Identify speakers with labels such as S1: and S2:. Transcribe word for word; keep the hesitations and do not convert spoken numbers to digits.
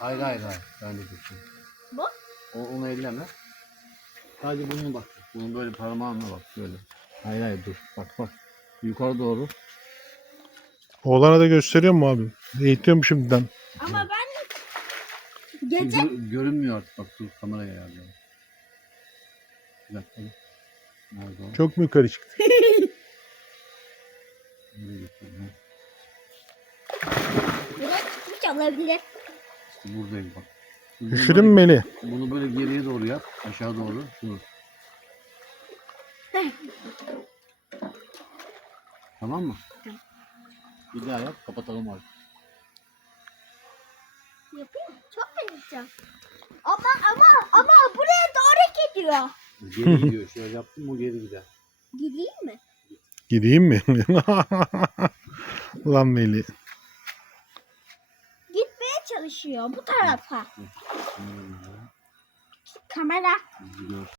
S1: Hayır hayır hayır. Ben de tutayım.
S2: Bu?
S1: O, onu elleme. Sadece bunun bak. Bunun böyle parmağınla bak böyle. Hayır hayır dur. Bak bak. Yukarı doğru.
S3: Oğlana da gösteriyor mu abi? Eğitiyorum şimdiden.
S2: Ama ben
S1: Şimdi
S2: gece
S1: gö- görünmüyor artık. Bak dur kameraya ayarlayalım. Bir dakika. Nerede o?
S3: Çok mu yukarı çıktı?
S1: Nereye götürdüm?
S2: buraya çıkmış olabilir.
S1: İşte buradayım bak. Şimdi bunu
S3: Üşüdün mü
S1: böyle-
S3: Melih?
S1: Bunu böyle geriye doğru yap. Aşağı doğru. Şunu. Tamam mı? Bir daha yap. Kapatalım artık.
S2: Yapayım. Çok benziyor. Ama ama ama buraya doğru gidiyor.
S1: Geri gidiyor. Şöyle yaptım mı geri gider.
S2: Gideyim mi?
S3: Gideyim mi? Lan Melih.
S2: Gitmeye çalışıyor bu tarafa.
S1: Kamera
S2: Kamera.
S1: bizi görsün.